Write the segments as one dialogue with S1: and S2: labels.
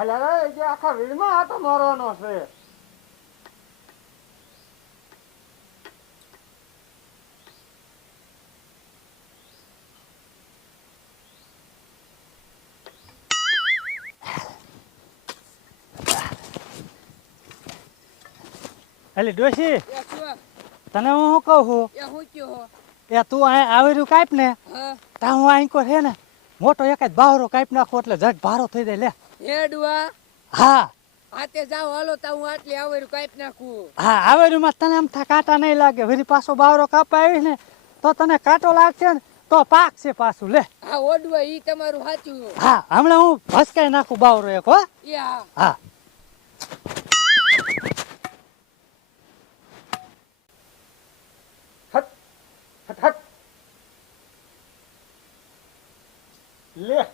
S1: હાલ હવે જે આખા વીડમાં આટો મારવાનો છે
S2: એટલે ડોશી. તને હું શું કહું છું?
S3: એ હું કયો
S2: એ તું અહીં આવેલું કાપ ને તા હું અહીં કો છે ને મોટો એક જ બાવરો કાપ નાખો એટલે જટ ભારો થઈ જાય લે.
S3: હે ડુઆ
S2: હા.
S3: આતે જાવ હાલો તા હું આટલી આવેરું કાપ નાખું.
S2: હા આવેલું માં તને આમ થા કાંટા નહીં લાગે. વરી પાછો બાવરો કાપવા ને તો તને કાંટો લાગશે ને તો પાક છે પાછું લે.
S3: હા ઓડવા ઈ તમારું સાચું.
S2: હા હમણાં હું ભસકાઈ નાખું બાવરો એક હો.
S3: એ હા.
S2: હા.
S1: હટ હટ હટ લે.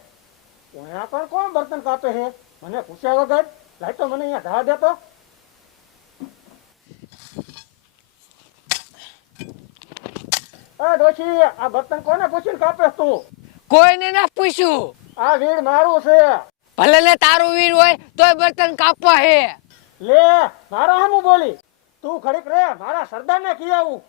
S1: અહીંયા પણ કોણ બર્તન કાપે છે મને પૂછ્યા વગર લાઈ તો મને અહીંયા ધા દેતો એ ડોશી આ બર્તન કોને પૂછીને કાપે તું
S3: કોઈને ના પૂછ્યું
S1: આ વીડ મારું છે
S3: ભલે ને તારું વીર હોય તોય બર્તન કાપવા હે
S1: લે મારા હામું બોલી તું ખડીક રે મારા સરદારને કી આવું.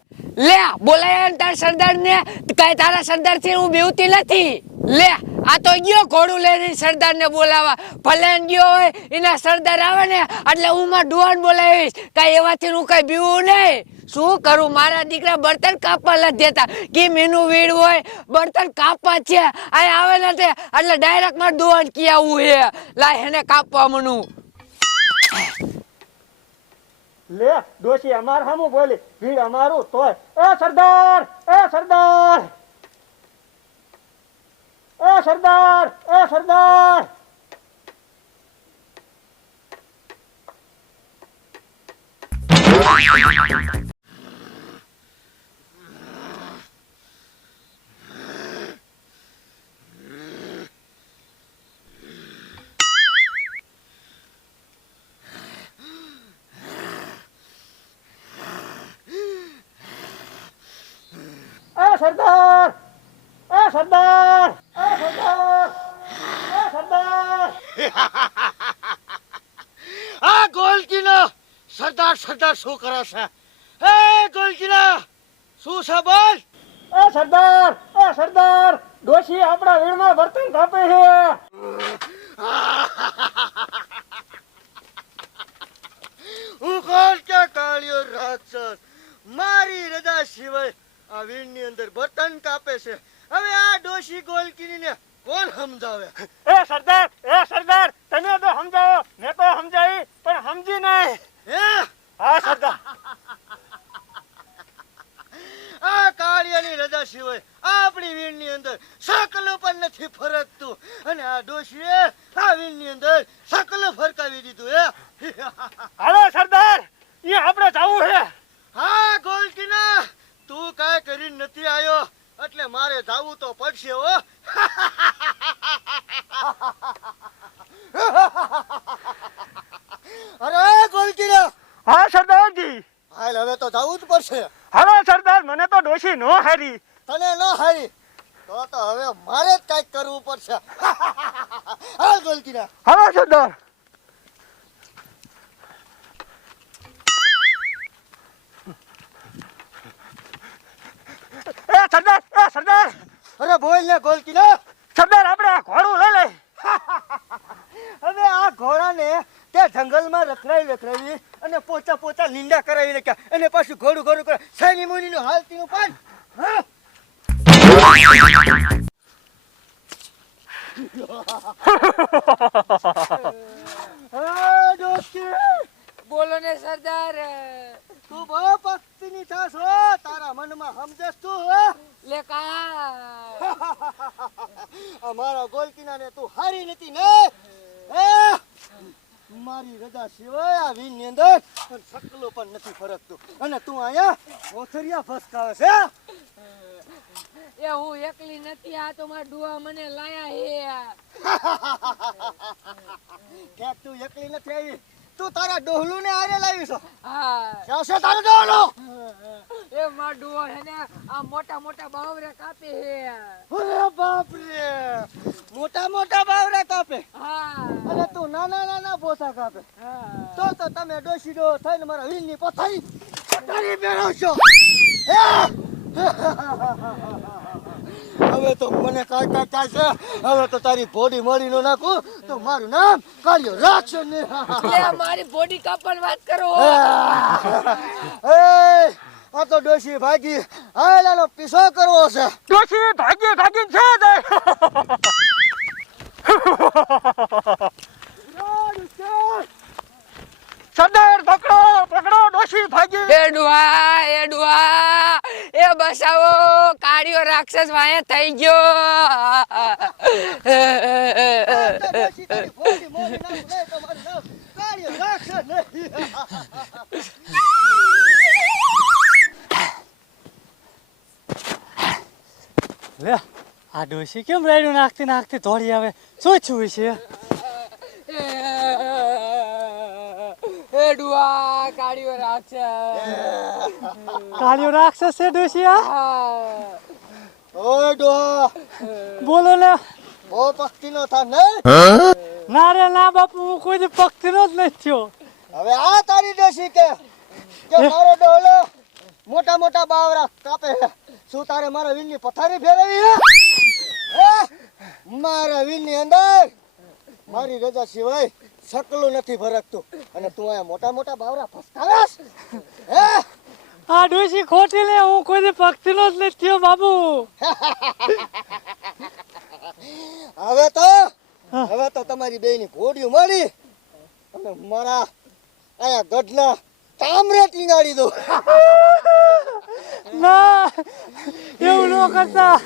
S3: લે, બોલાય તાર સરદાર ને કઈ તારા સરદારથી હું બીવતી નથી. લે, આ તો ગયો ઘોડું લઈને સરદાર ને બોલાવા ભલે ગયો હોય, એના સરદાર આવે ને, એટલે હું માં ડુવાન બોલાવીશ. કઈ એવાથી હું કઈ બીવું નહીં. શું કરું? મારા દીકરા બર્તન કાપવા નથી દેતા. કે મેનું વીડ હોય બર્તન કાપવા છે. આ આવે ને તે, એટલે ડાયરેક્ટ મારે ડુવાન કી આવું હે. લાય, એને કાપવા મનું.
S1: લે, ડોશી અમાર હામું બોલી, ભીડ અમારું તોય. એ સરદાર એ સરદાર. એ સરદાર એ સરદાર. એ સરદાર! એ સરદાર! એ સરદાર! એ સરદાર!
S4: આ ગોલકીનો સરદાર સરદાર શું કરે છે? હે ગોલકીનો શું છે બોલ?
S1: એ સરદાર! એ સરદાર! ડોશી આપણા વીડમાં વર્તન કાપે છે.
S4: હું કોણ કે કાળિયો રાક્ષસ. મારી રજા સિવાય આ વીણની અંદર બટન કાપે છે. હવે આ ડોશી ગોલકીને ને કોણ સમજાવે?
S1: એ સરદાર એ સરદાર તમે તો સમજાવો. મેં તો સમજાવી પણ સમજી નહીં.
S4: હે?
S1: હા સરદાર.
S4: આ કાળિયાની રજા સિવાય આપણી વીણની અંદર સકલું પણ નથી ફરકતું. અને આ ડોશીએ આ વીણની અંદર સકલું ફરકાવી દીધું હે?
S1: હાલો સરદાર. એ આપણે જવું છે.
S4: કાંઈ કરીને નથી આવ્યો એટલે મારે જાવું તો પડશે હો. અરે ગોલકીના
S1: હા સરદારજી.
S4: હાલ હવે તો જાવું જ પડશે.
S1: હવે સરદાર મને તો ડોશી નો હારી.
S4: તને નો હારી. તો તો હવે મારે જ કાંઈક કરવું પડશે. હાલ ગોલકીના. અરે ને ગોલ કિલો
S1: સરદાર આપણે આ ઘોડું લઈ લઈ
S4: હવે આ ઘોડાને તે જંગલમાં રખડાવી રખડાવી અને પોચા પોચા લીંડા કરાવી નાખ્યા. અને પાછું ઘોડું ઘોડું કરે. સૈની મુનિનું નું હાલતી નું હા,
S3: બોલો ને સરદાર.
S4: તું બહુ પક્ષીની છાસ હો તારા મનમાં સમજસ તું હો.
S3: લે કા
S4: અમારા ગોલકીનાને તું હારી નથી ને. મારી રજા સિવાય આ વીણની અંદર પણ સકલો પણ નથી ફરકતો. અને તું અહીંયા ઓથરિયા ફસકાવે છે.
S3: એ હું એકલી નથી આ તો મારા ડુઆ મને લાયા હે
S4: ક્યાંક તું એકલી નથી આવી? તું તારા ડોહલું ને આરે લાવી છો?
S3: હા.
S4: છે તારું ડોહલું?
S3: એ માં ડોહ હે ને આ મોટા મોટા બાવરે કાપે હે.
S4: અરે બાપ રે મોટા મોટા બાવરે કાપે?
S3: હા.
S4: અરે તું નાના નાના બોસા કાપે. હા. તો તો તમે ડોસી ડો થઈને મારા વીલની પથારી પથારી મેળવશો. હે? હવે તો મને કાંઈ કાંઈ કાંઈ છે. હવે તો તારી બોડી મળી નો નાખું. તો મારું નામ કાળિયો રાખશે ને.
S3: એ મારી બોડી કાપણ વાત કરો
S4: એ આ તો ડોશી ભાગી. હાલાનો પીસો કરવો છે.
S1: ડોશી ભાગી ભાગી છે દે સરદાર પકડો પકડો ડોશી ભાગી.
S3: એડવા એડવા. એ બસાવો. કાળિયો રાક્ષસ વાયા થઈ ગયો.
S2: લે આ ડોશી કેમ રાડ્યું નાખતી નાખતી દોડી આવે? શું છું?
S3: છે કાળિયો રાક્ષસ.
S2: કાળિયો રાક્ષસ છે ડોશી આ
S4: ઓય ડોહા.
S2: બોલો ને.
S4: બહુ નો થા ને?
S2: ના રે ના બાપુ હું કોઈ દી નો જ નથી થયો.
S4: હવે આ તારી દેશી કે? કે મારો ડોલો મોટા મોટા બાવરા કાપે શું તારે મારા વીરની પથારી ફેરવી હે? મારા વિલની અંદર? મારી રજા સિવાય શકલું નથી ફરકતું અને તું આ મોટા મોટા બાવરા ફસકાવેશ હે?
S2: આ ડોશી ખોટી લે હું કોઈ દી પક્ષીનો જ નથી થયો બાબુ.
S4: હવે તો હવે તો તમારી બેયની ઘોડીઓ મળી. અને મારા અહીંયા ગઢના તામરે ટીંગાડી દો.
S2: ના એવું ન કરતા.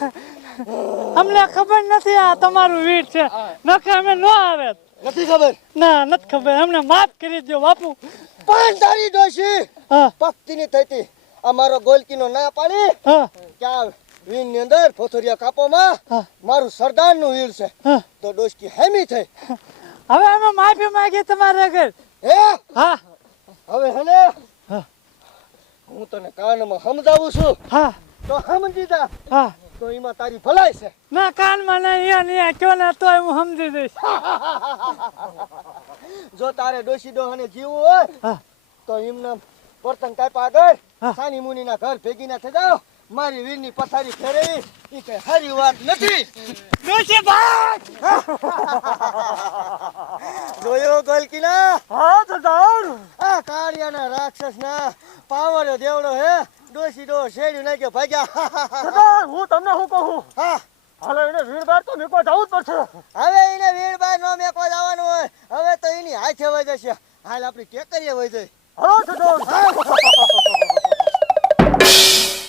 S2: અમને ખબર નથી આ તમારું વીર છે. નકર અમે ન આવે.
S4: નથી ખબર?
S2: ના નથી ખબર. અમને માફ કરી દો બાપુ.
S4: પણ તારી ડોશી
S2: હા.
S4: પક્ષીની થઈતી આ મારો ગોલકીનો ના પાડી?
S2: હા.
S4: કે ની અંદર ફોથરિયા કાપોમાં
S2: મારું
S4: મારું સરદારનું વીર છે. તો ડોશકી હેમી થઈ.
S2: હવે અમે માફી માંગી તમારા ઘર
S4: હે?
S2: હા.
S4: હવે હને?
S2: હું.
S4: તને કાનમાં સમજાવું છું.
S2: હા.
S4: તો સમજી જા.
S2: હા.
S4: તો એમાં તારી ભલાઈ છે.
S2: ના કાનમાં ના અહીંયા ને અહીંયા કયો ને તોય હું સમજી દઈશ
S4: જો તારે ડોશી ડોહાને જીવવું હોય તો એમને બર્તન કાય આગળ સાની મુની મુનિના ઘર ભેગી ના થઈ જાવ મારી વીરની પથારી ફેરવી. ઈ કઈ હારી વાત નથી.
S2: ડોશી ભાઈ!
S4: જોયો ગોલકીના?
S1: હા તો સરદાર
S4: આ કાળિયાના રાક્ષસના પાવર દેવડો હે. ડોશી ડો શેડ્યું નાખ્યો ભાગ્યા.
S1: હું તમને શું કહું?
S4: હા.
S1: હાલો એને વીરબાર તો મેકો જવું જ પડશે.
S4: હવે એને વીરબાર નો મેકો જવાનું હોય. હવે તો એની હાથે વહી જશે. હાલ આપણી ટેકરીએ વહી જાય.
S1: 알아,
S4: 저저.